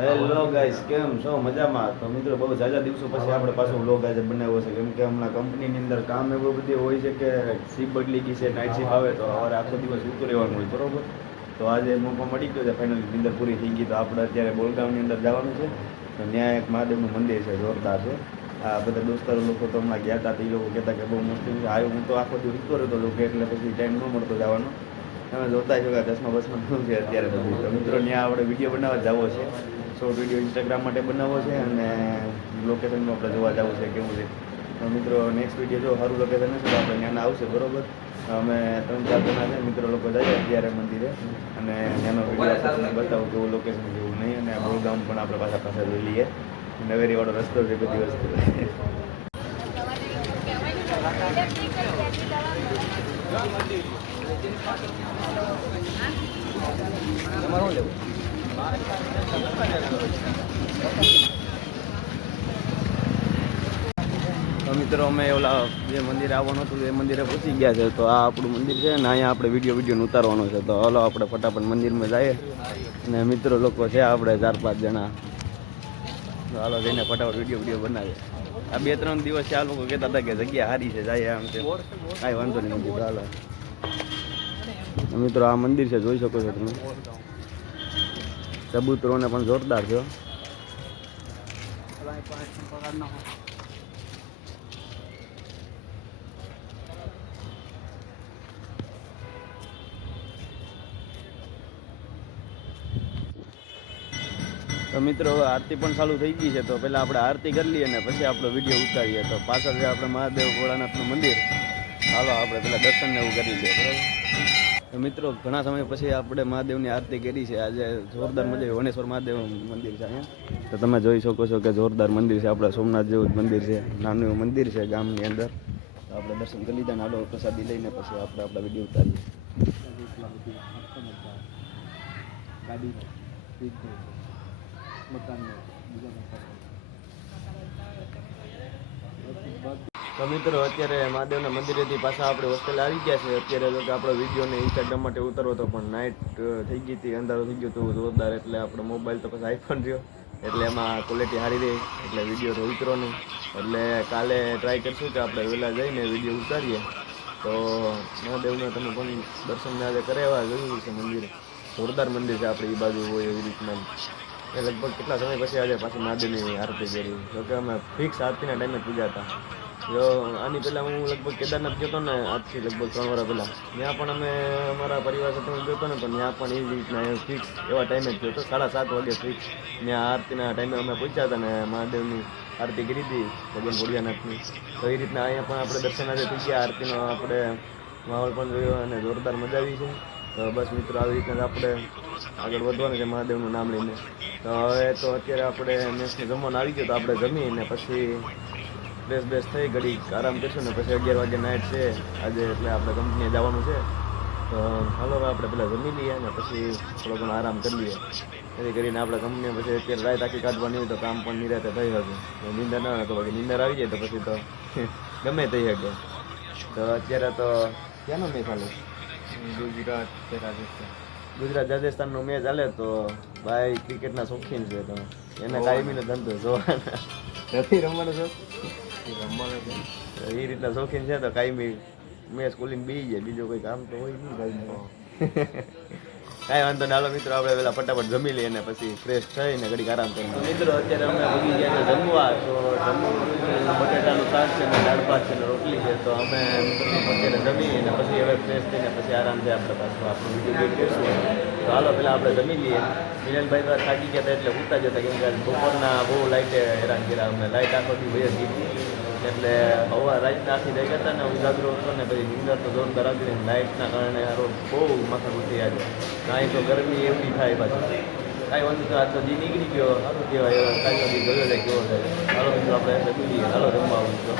Hello guys કેમ છો? મજામાં? તો મિત્રો બહુ જાજા દિવસો પછી આપણે પાછો વ્લોગ આજે બનાવ્યો છે. કેમ કે હમણાં કંપનીની અંદર કામ એવું બધું હોય છે કે શિપ બદલી ગઈ છે નાઇટ શિપ આવે તો હવે આખો દિવસ ઉતું રહેવાનું હોય બરોબર? તો આજે મોકો મળી ગયો છે. ફાઇનલી નિંદર પૂરી થઈ ગઈ. તો આપણે અત્યારે બોલગામની અંદર જવાનું છે. તો ત્યાં એક મહાદેવનું મંદિર છે જોરદાર છે. આ બધા દોસ્તારો લોકો તો હમણાં ગયા હતા તે એ લોકો કહેતા કે બહુ મુશ્કેલ છે. આવ્યો હું તો આખો દિવસ ઉતો રહેતો હતો કે એટલે પછી ટાઈમ ન મળતો જવાનો. તમે જોતા છો કે દસમા બસમાં શું છે અત્યારે બધું. તો મિત્રો, ત્યાં આપણે વીડિયો બનાવવા જવો છે. શોર્ટ વીડિયો ઇન્સ્ટાગ્રામ માટે બનાવવો છે અને લોકેશનમાં આપણે જોવા જવું છે, કેવું છે. તો મિત્રો નેક્સ્ટ વીડિયો જો સારું લોકેશન હશે તો આપણે ત્યાં આવશે, બરોબર? અમે ત્રણ ચાર જણા છે, મિત્રો લોકો જઈએ અત્યારે મંદિરે. અને ત્યાંનો વીડિયો તમને બતાવું કેવું લોકેશન જેવું નહીં. અને આ ગામ પણ આપણે પાછા પાસે જોઈ લઈએ. નવેરી વાળો રસ્તો છે બધી વસ્તુ. મિત્રો, અમે ઓલા જે મંદિરે આવવાનું હતું, એ મંદિરે પહોંચી ગયા છે. તો આ આપણું મંદિર છે ને અહીંયા આપણે વીડિયો વીડિયો ઉતારવાનો છે. તો હલો, આપણે ફટાફટ મંદિરમાં જઈએ. અને મિત્રો લોકો છે, આપણે ચાર પાંચ જણા. હાલો, જઈને ફટાફટ વીડિયો વીડિયો બનાવે આ બે ત્રણ દિવસ આ લોકો કહેતા હતા કે જગ્યા સારી છે, જાય આમ છે કાંઈ વાંધો નહીં, મંદિર હાલો. મિત્રો, આ મંદિર છે, જોઈ શકો છો તમે. ચબૂતરોને પણ જોરદાર છે તો મિત્રો આરતી પણ ચાલુ થઈ ગઈ છે, તો પહેલાં આપણે આરતી કરી લઈએ અને પછી આપણો વીડિયો ઉતારીએ. તો પાછળ છે આપણે મહાદેવ ભોળાનાથનું મંદિર. હાલો, આપણે પહેલાં દર્શન ને એવું કરી લઈએ, બરાબર? તો મિત્રો, ઘણા સમય પછી આપણે મહાદેવની આરતી કરી છે. આજે જોરદાર મજા વણેશ્વર મહાદેવ મંદિર છે અહીંયા. તો તમે જોઈ શકો છો કે જોરદાર મંદિર છે. આપણે સોમનાથ જેવું જ મંદિર છે. નાનું એવું મંદિર છે ગામની અંદર. તો આપણે દર્શન કરી લીધા ને પ્રસાદી લઈને પછી આપણે આપણા વીડિયો ઉતારીએ. તો મિત્રો, અત્યારે મહાદેવના મંદિરેથી પાછા આપણે હોસ્ટેલ આવી ગયા છે. અત્યારે જો કે આપણો વિડીયોને ઇન્સ્ટાગ્રામ માટે ઉતરવો હતો, પણ નાઇટ થઈ ગઈ હતી, અંધારો થઈ ગયો હતો જોરદાર, એટલે આપણો મોબાઈલ તો પછી આઈફોન રહ્યો. એટલે એમાં ક્વોલિટી સારી રહી, એટલે વીડિયો તો ઉતરો નહીં. એટલે કાલે ટ્રાય કરશું કે આપણે વહેલા જઈને વીડિયો ઉતારીએ. તો મહાદેવને તમે પણ દર્શન આજે કરાવવા જોયું છે મંદિરે. જોરદાર મંદિર છે આપણે, એ બાજુ હોય એવી રીતના. એ લગભગ કેટલા સમય પછી આજે પાછી મહાદેવની આરતી કરી. જોકે અમે ફિક્સ આરતીના ટાઈમે પૂજા હતા. જો આની પહેલાં હું લગભગ કેદારનાથ ગયો હતો ને, આજથી લગભગ ત્રણ વર્ષ પહેલાં. ત્યાં પણ અમે અમારા પરિવાર સાથે હું ગયો હતો ને પણ ત્યાં પણ એવી રીતના ફિક્સ એવા ટાઈમે જ ગયો હતો. સાડા સાત વાગે ફિક્સ ત્યાં આરતીના ટાઈમે અમે પૂછ્યા હતા ને, મહાદેવની આરતી કરી હતી, ભગવાન ભોળિયાનાથની. તો એ રીતના અહીંયા પણ આપણે દર્શન આજે થઈ ગયા. આરતીનો આપણે માહોલ પણ જોયો અને જોરદાર મજા આવી છે. તો બસ મિત્રો, આવી રીતના આપણે આગળ વધવાનું છે મહાદેવનું નામ લઈને. તો હવે તો અત્યારે આપણે મેસને જમવાનું આવી ગયો તો આપણે જમીને પછી ફ્રેશ બેસ થઈ ઘડી આરામ કરશું ને પછી અગિયાર વાગે નાઇટ છે. આજે એટલે આપણે કંપનીએ જવાનું છે. તો હાલો આપણે પહેલાં જમી લઈએ ને પછી થોડો ઘણો આરામ કરી લઈએ. એથી કરીને આપણે કંપનીએ પછી અત્યારે રાત આખી કાઢવાની હોય તો કામ પણ નિરાતે થઈ શકે. નિંદર ના હોય તો બાકી નિંદર આવી જાય તો પછી તો ગમે થઈ શકે તો અત્યારે તો ક્યાંનો મેં ચાલે ગુજરાત રાજસ્થાન. ગુજરાત રાજસ્થાનનો મેચ ચાલે તો ભાઈ ક્રિકેટના શોખીન છે તમે. એને કાયમીનો ધંધો જોવાના નથી રમવાનો શોખ? એ રીતના શોખીન છે તો કાયમી મેચ ખોલીને બી જાય. બીજું કોઈ કામ તો હોય નહીં ભાઈ કાંઈ વાંધો ના હાલો મિત્રો, આપણે પેલા ફટાફટ જમી લઈએ અને પછી ફ્રેશ થઈને ઘડીક આરામ કરીએ મિત્રો, અત્યારે અમે ભગી ગયા છે જમવા. તો બટેટાનું શાક છે ને દાળ ભાત છે ને રોટલી છે, તો અમે મિત્રો અત્યારે જમી અને પછી હવે ફ્રેશ થઈને પછી આરામથી આપણે પાછું આપણું વીડિયો કરીશું તો હાલો પેલા આપણે જમી લઈએ. મિનલભાઈ તો થાકી ગયા હતા એટલે ઉતા જતા કેમ કે બપોરના બહુ લાઇટે હેરાન કર્યા. અમને લાઇટ આખો દી ભાઈ હતી. એટલે હવા રાતના આખી રહી ગયા ને ઉજાગરો હતો ને પછી નિંદર તો જોરદાર આવી ને લાઇટના કારણે હારો બહુ માથા ઉઠી આજે કાંઈ તો ગરમી એવડી થાય પાછી. કાંઈ વાંધો તો આજ તો દી નીકળી ગયો. સારું કહેવાય એવા કાંઈ તો દી ગયો જાય કેવો થાય હાલો આપણે એટલે હાલો, રમવા આવું તો